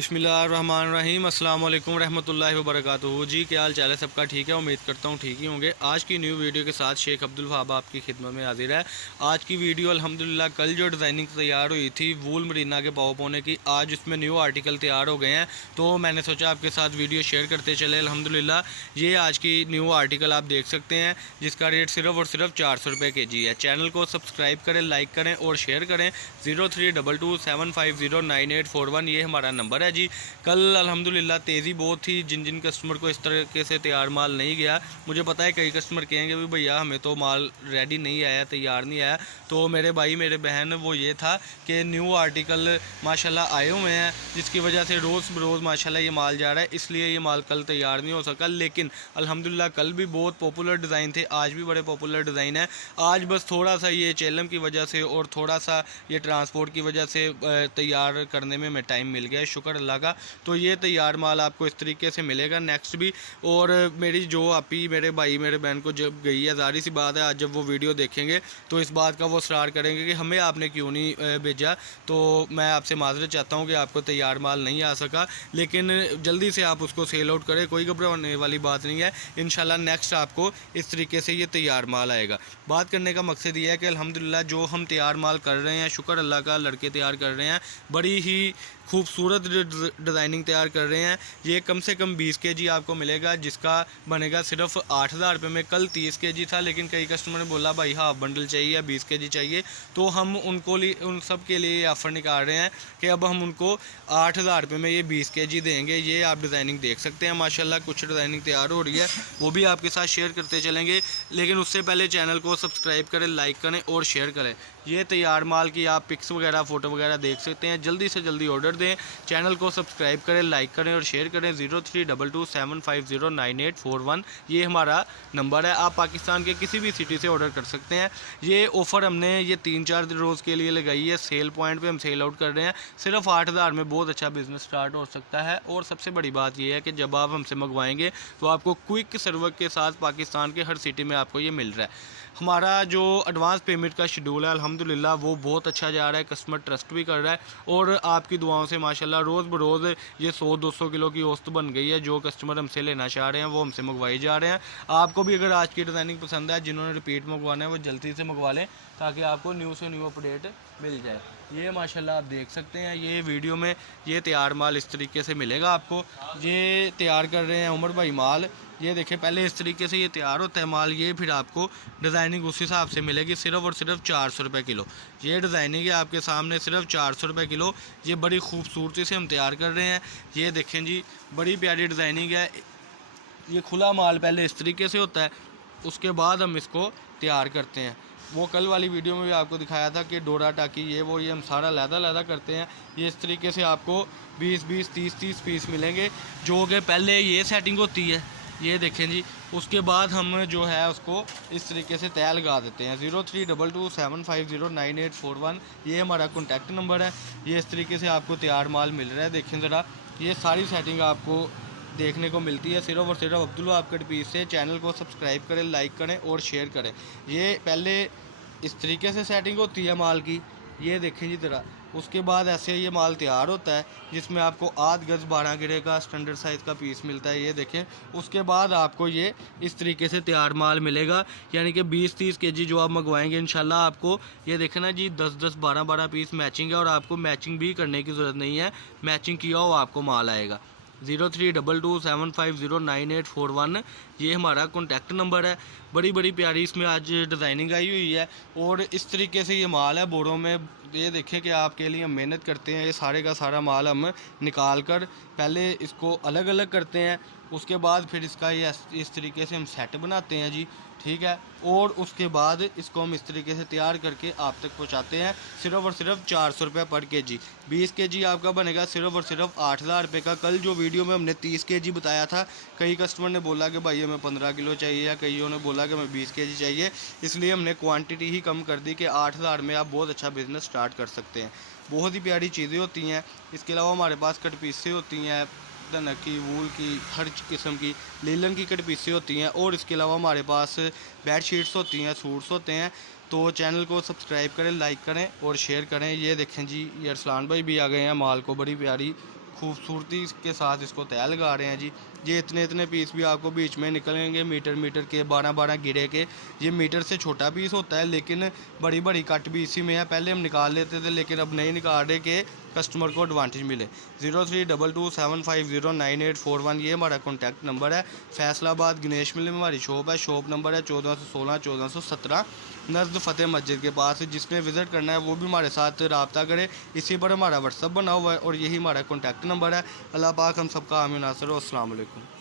बिस्मिल्लाहिर्रहमानिर्रहीम अस्सलाम वालेकुम रहमतुल्लाहि व बरकातुहू। जी क्या हाल चाल है सबका? ठीक है, उम्मीद करता हूँ ठीक ही होंगे। आज की न्यू वीडियो के साथ शेख अब्दुल वहाब आपकी खिदमत में हाजिर है। आज की वीडियो अल्हम्दुलिल्लाह कल जो डिज़ाइनिंग तैयार हुई थी वूल मरीना के पाव पोने की, आज उसमें न्यू आर्टिकल तैयार हो गए हैं, तो मैंने सोचा आपके साथ वीडियो शेयर करते चले। अल्हम्दुलिल्लाह ये आज की न्यू आर्टिकल आप देख सकते हैं, जिसका रेट सिर्फ और सिर्फ 400 रुपये kg है। चैनल को सब्सक्राइब करें, लाइक करें और शेयर करें। 032275098141 ये हमारा नंबर है जी। कल अल्हम्दुलिल्लाह तेज़ी बहुत थी, जिन जिन कस्टमर को इस तरीके से तैयार माल नहीं गया, मुझे पता है कई कस्टमर कहेंगे भी भैया हमें तो माल रेडी नहीं आया, तैयार नहीं आया। तो मेरे भाई मेरे बहन वो ये था कि न्यू आर्टिकल माशाल्लाह आए हुए हैं, जिसकी वजह से रोज़ बरोज़ माशाल्लाह ये माल जा रहा है, इसलिए ये माल कल तैयार नहीं हो सका। लेकिन अल्हम्दुलिल्लाह कल भी बहुत पॉपुलर डिज़ाइन थे, आज भी बड़े पॉपुलर डिज़ाइन है। आज बस थोड़ा सा ये चेलम की वजह से और थोड़ा सा ये ट्रांसपोर्ट की वजह से तैयार करने में हमें टाइम मिल गया है, शुक्र अल्लाह का। तो ये तैयार माल आपको इस तरीके से मिलेगा नेक्स्ट भी। और मेरी जो आपी मेरे भाई मेरे बहन को जब गई है, ज़ाहिर सी बात है आज जब वो वीडियो देखेंगे तो इस बात का वो इसरार करेंगे कि हमें आपने क्यों नहीं भेजा। तो मैं आपसे माजरत चाहता हूँ कि आपको तैयार माल नहीं आ सका, लेकिन जल्दी से आप उसको सेल आउट करें, कोई घबराने वाली बात नहीं है। इंशाल्लाह नेक्स्ट आपको इस तरीके से ये तैयार माल आएगा। बात करने का मकसद ये है कि अल्हम्दुलिल्लाह जो हम तैयार माल कर रहे हैं, शुक्र अल्लाह का, लड़के तैयार कर रहे हैं, बड़ी ही खूबसूरत डिज़ाइनिंग तैयार कर रहे हैं। ये कम से कम 20 kg आपको मिलेगा, जिसका बनेगा सिर्फ 8,000 रुपये में। कल 30 kg था, लेकिन कई कस्टमर ने बोला भाई हाफ बंडल चाहिए या 20 kg चाहिए, तो हम उन सब के लिए ऑफ़र निकाल रहे हैं कि अब हम उनको 8,000 रुपये में ये 20 kg देंगे। ये आप डिज़ाइनिंग देख सकते हैं, माशाल्लाह कुछ डिज़ाइनिंग तैयार हो रही है, वो भी आपके साथ शेयर करते चलेंगे। लेकिन उससे पहले चैनल को सब्सक्राइब करें, लाइक करें और शेयर करें। ये तैयार माल की आप पिक्स वगैरह फ़ोटो वगैरह देख सकते हैं, जल्दी से जल्दी ऑर्डर दें। चैनल को सब्सक्राइब करें, लाइक करें और शेयर करें। 032275098141 ये हमारा नंबर है। आप पाकिस्तान के किसी भी सिटी से ऑर्डर कर सकते हैं। ये ऑफ़र हमने ये 3-4 रोज़ के लिए लगाई है। सेल पॉइंट पे हम सेल आउट कर रहे हैं। सिर्फ 8,000 में बहुत अच्छा बिज़नेस स्टार्ट हो सकता है। और सबसे बड़ी बात यह है कि जब आप हमसे मंगवाएंगे तो आपको क्विक सर्वर के साथ पाकिस्तान के हर सिटी में आपको ये मिल रहा है। हमारा जो एडवांस पेमेंट का शेड्यूल है अल्हम्दुलिल्लाह वो बहुत अच्छा जा रहा है, कस्टमर ट्रस्ट भी कर रहा है। और आपकी दुआओं से माशाल्लाह रोज़ बरोज़ ये 100-200 किलो की औसत बन गई है। जो कस्टमर हमसे लेना चाह रहे हैं वो हमसे मंगवाई जा रहे हैं। आपको भी अगर आज की डिज़ाइनिंग पसंद है, जिन्होंने रिपीट मंगवाना है वो जल्दी से मंगवा लें, ताकि आपको न्यू से न्यू अपडेट मिल जाए। ये माशाल्लाह आप देख सकते हैं, ये वीडियो में ये तैयार माल इस तरीके से मिलेगा आपको। ये तैयार कर रहे हैं उमर भाई माल, ये देखिए पहले इस तरीके से ये तैयार होता है माल, ये फिर आपको डिज़ाइनिंग उस हिसाब से मिलेगी, सिर्फ और सिर्फ 400 रुपये किलो। ये डिज़ाइनिंग है आपके सामने, सिर्फ 400 रुपये किलो। ये बड़ी खूबसूरती से हम तैयार कर रहे हैं। ये देखें जी, बड़ी प्यारी डिज़ाइनिंग है। ये खुला माल पहले इस तरीके से होता है, उसके बाद हम इसको तैयार करते हैं। वो कल वाली वीडियो में भी आपको दिखाया था कि डोरा टाकी ये हम सारा लहदा करते हैं। ये इस तरीके से आपको 20-20, 30-30 पीस मिलेंगे, जो कि पहले ये सेटिंग होती है। ये देखें जी, उसके बाद हम जो है उसको इस तरीके से तय लगा देते हैं। 032275098141 ये हमारा कॉन्टैक्ट नंबर है। ये इस तरीके से आपको तैयार माल मिल रहा है। देखें ज़रा, ये सारी सेटिंग आपको देखने को मिलती है सिर्फ और सिर्फ अब्दुल वहाब कट पीस से। चैनल को सब्सक्राइब करें, लाइक करें और शेयर करें। ये पहले इस तरीके से सेटिंग होती है माल की, ये देखें जी ज़रा। उसके बाद ऐसे ये माल तैयार होता है, जिसमें आपको आध गज़ 12 गिरे का स्टैंडर्ड साइज़ का पीस मिलता है। ये देखें, उसके बाद आपको ये इस तरीके से तैयार माल मिलेगा, यानी कि 20-30 kg जो आप मंगवाएंगे इंशाल्लाह आपको ये देखें ना जी, 10-10, 12-12 पीस मैचिंग है। और आपको मैचिंग भी करने की ज़रूरत नहीं है, मैचिंग किया हो आपको माल आएगा। 032275098141 ये हमारा कॉन्टैक्ट नंबर है। बड़ी बड़ी प्यारी इसमें आज डिज़ाइनिंग आई हुई है, और इस तरीके से ये माल है बोरों में। ये देखें कि आपके लिए हम मेहनत करते हैं, ये सारे का सारा माल हम निकाल कर पहले इसको अलग अलग करते हैं, उसके बाद फिर इसका ये इस तरीके से हम सेट बनाते हैं जी, ठीक है। और उसके बाद इसको हम इस तरीके से तैयार करके आप तक पहुंचाते हैं, सिर्फ और सिर्फ 400 रुपये पर kg। 20 kg आपका बनेगा सिर्फ और सिर्फ 8,000 रुपये का। कल जो वीडियो में हमने 30 kg बताया था, कई कस्टमर ने बोला कि भाई हमें 15 किलो चाहिए, या कईयों ने बोला कि हमें 20 kg चाहिए, इसलिए हमने क्वांटिटी ही कम कर दी कि 8,000 में आप बहुत अच्छा बिज़नेस स्टार्ट कर सकते हैं। बहुत ही प्यारी चीज़ें होती हैं। इसके अलावा हमारे पास कट पीसें होती हैं, धनक की, वूल की, हर किस्म की लीलन की कट पीसें होती हैं। और इसके अलावा हमारे पास बेड शीट्स होती हैं, सूट्स होते हैं। तो चैनल को सब्सक्राइब करें, लाइक करें और शेयर करें। ये देखें जी, ये अरसलान भाई भी आ गए हैं, माल को बड़ी प्यारी खूबसूरती के साथ इसको तय लगा रहे हैं जी। ये इतने पीस भी आपको बीच में निकलेंगे मीटर के 12 गिरे के। ये मीटर से छोटा पीस होता है, लेकिन बड़ी कट भी इसी में है। पहले हम निकाल लेते थे, लेकिन अब नहीं निकाल रहे कि कस्टमर को एडवांटेज मिले। 0322750981 ये हमारा कॉन्टैक्ट नंबर है। फैसलाबाद गणेश मिल में हमारी शॉप है। शॉप नंबर है 1416 1417 नज़द फ़तेह मस्जिद के पास। जिसने विज़िट करना है वो भी हमारे साथ रब्ता करे। इसी पर हमारा व्हाट्सअप बना हुआ है और यही हमारा कॉन्टैक्ट नंबर है। अल्लाह पाक हम सबका आमीन नासिर। अस्सलाम वालेकुम।